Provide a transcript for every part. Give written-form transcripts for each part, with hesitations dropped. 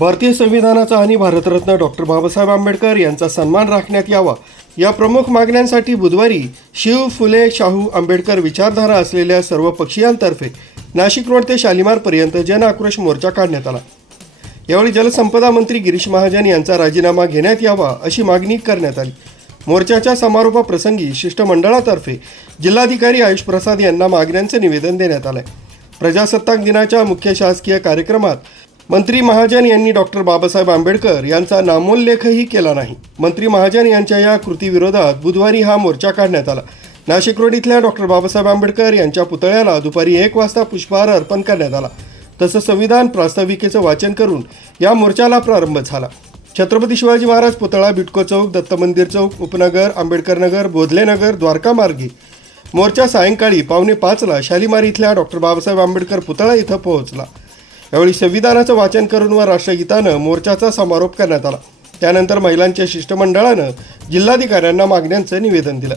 भारतीय संविधानाचा आणि भारतरत्न डॉक्टर बाबासाहेब आंबेडकर यांचा सन्मान राखण्यात यावा या प्रमुख मागण्यांसाठी बुधवारी शिव फुले शाहू आंबेडकर विचारधारा असलेल्या सर्व पक्षीयांतर्फे नाशिक रोड ते शालिमारपर्यंत जन आक्रोश मोर्चा काढण्यात आला। यावेळी जलसंपदा मंत्री गिरीश महाजन यांचा राजीनामा घेण्यात यावा अशी मागणी करण्यात आली। मोर्चाच्या समारोपाप्रसंगी शिष्टमंडळातर्फे जिल्हाधिकारी आयुष प्रसाद यांना मागण्यांचे निवेदन देण्यात आले। प्रजासत्ताक दिनाच्या मुख्य शासकीय कार्यक्रमात मंत्री महाजन यांनी डॉक्टर बाबासाहेब आंबेडकर यांचा नामोल्लेखही केला नाही। मंत्री महाजन यांच्या या कृतीविरोधात बुधवारी हा मोर्चा काढण्यात आला। नाशिक रोड इथल्या डॉक्टर बाबासाहेब आंबेडकर यांच्या पुतळ्याला दुपारी 1 वाजता पुष्पहार अर्पण करण्यात आला। तसंच संविधान प्रास्ताविकेचं वाचन करून या मोर्चाला प्रारंभ झाला। छत्रपती शिवाजी महाराज पुतळा, बिटको चौक, दत्त मंदिर चौक, उपनगर, आंबेडकर नगर, बोधले नगर, द्वारका मार्गे मोर्चा सायंकाळी 4:45ला शालिमार इथल्या डॉक्टर बाबासाहेब आंबेडकर पुतळा इथं पोहोचला। यावेळी संविधानाचं वाचन करून व राष्ट्रगीतानं मोर्चाचा समारोप करण्यात आला। त्यानंतर महिलांच्या शिष्टमंडळानं जिल्हाधिकाऱ्यांना मागण्यांचं निवेदन दिलं।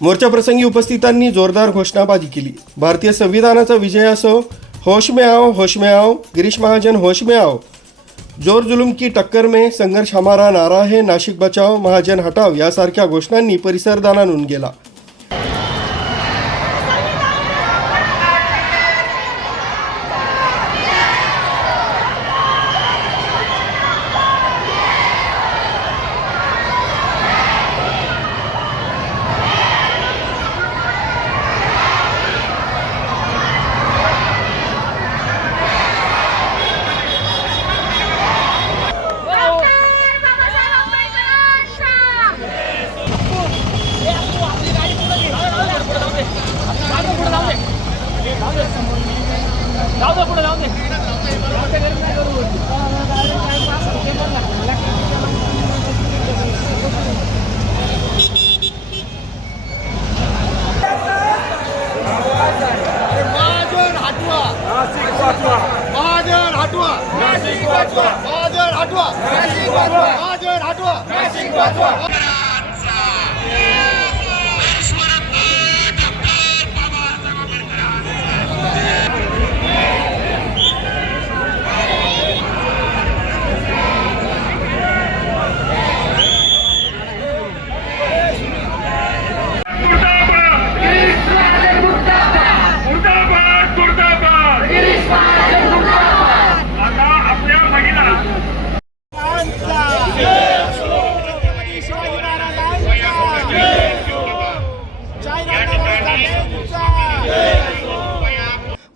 मोर्चाप्रसंगी उपस्थितांनी जोरदार घोषणाबाजी केली। भारतीय संविधानाचा विजय असो, होश में आओ, होश में आओ, गिरीश महाजन होश में आओ, जोर जुलूम की टक्कर में संघर्ष हमारा नारा है, नाशिक बचाओ, महाजन हटाओ यासारख्या घोषणांनी परिसर दानावून गेला।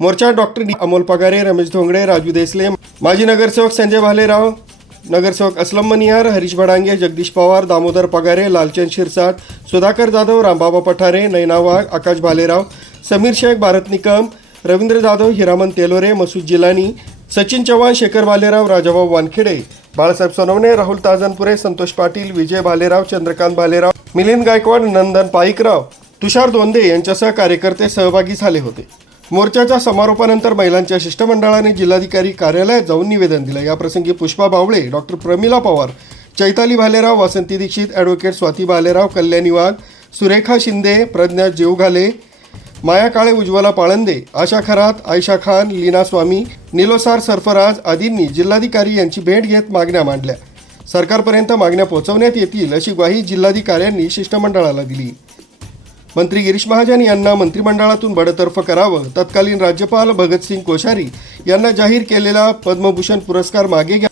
मोर्चात डॉक्टर अमोल पगारे, रमेश धोंगडे, राजू देसले, माजी नगरसेवक संजय भालेराव, नगरसेवक असलम मनिहार, हरीश भडांगे, जगदीश पवार, दामोदर पगारे, लालचंद शिरसाट, सुधाकर जाधव, रामबाबा पठारे, नैना वाघ, आकाश भालेराव, समीर शेख, भारत निकम, रवींद्र जाधव, हिरामन तेलोरे, मसूद जिलानी, सचिन चव्हाण, शेखर भालेराव, राजाभाऊ वानखेडे, बाळासाहेब सोनवणे, राहुल ताजनपुरे, संतोष पाटील, विजय भालेराव, चंद्रकांत भालेराव, मिलिंद गायकवाड, नंदन पाईकराव, तुषार दोंदे यांच्यासह कार्यकर्ते सहभागी झाले होते। मोर्चाच्या समारोपानंतर महिलांच्या शिष्टमंडळाने जिल्हाधिकारी कार्यालयात जाऊन निवेदन दिलं। याप्रसंगी पुष्पा बावळे, डॉक्टर प्रमिला पवार, चैताली भालेराव, वासंती दीक्षित, ॲडव्होकेट स्वाती भालेराव, कल्याणी वाघ, सुरेखा शिंदे, प्रज्ञा जेवघाले, माया काळे, उज्ज्वला पाळंदे, आशा खरात, आयशा खान, लीना स्वामी, निलोसार सरफराज आदींनी जिल्हाधिकारी यांची भेट घेत मागण्या मांडल्या। सरकारपर्यंत मागण्या पोहोचवण्यात येतील अशी ग्वाही जिल्हाधिकाऱ्यांनी शिष्टमंडळाला दिली। मंत्री गिरीश महाजन यांना मंत्रिमंडळातून बडतर्फ करावं, तत्कालीन राज्यपाल भगतसिंग कोश्यारी यांना जाहीर केलेला पद्मभूषण पुरस्कार मागे घ्या,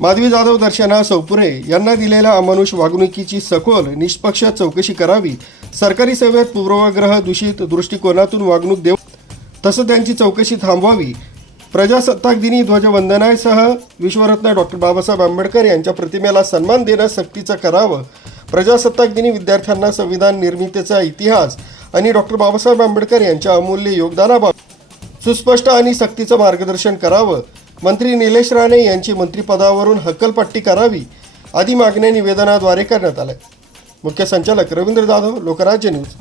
माधवी जाधव, दर्शना सौपुरे यांना दिलेल्या अमानुष वागणुकीची सखोल निष्पक्ष चौकशी करावी, सरकारी सेवेत पूर्वग्रह दूषित दृष्टिकोनातून वागणूक देऊ तसं त्यांची चौकशी थांबवावी, प्रजासत्ताक दिनी ध्वजवंदनासह विश्वरत्न डॉक्टर बाबासाहेब आंबेडकर यांच्या प्रतिमेला सन्मान देणं सक्तीचं करावं, प्रजासत्ताक दिनी विद्यार्थ्यांना संविधान निर्मितीचा इतिहास आणि डॉक्टर बाबासाहेब आंबेडकर यांच्या अमूल्य योगदानाबाबत सुस्पष्ट आणि सक्तीचं मार्गदर्शन करावं, मंत्री निलेश राणे यांची मंत्रिपदावरून हक्कलपट्टी करावी आदी मागण्या निवेदनाद्वारे करण्यात आल्या। मुख्य संचालक रवींद्र जाधव, लोकराज्य न्यूज।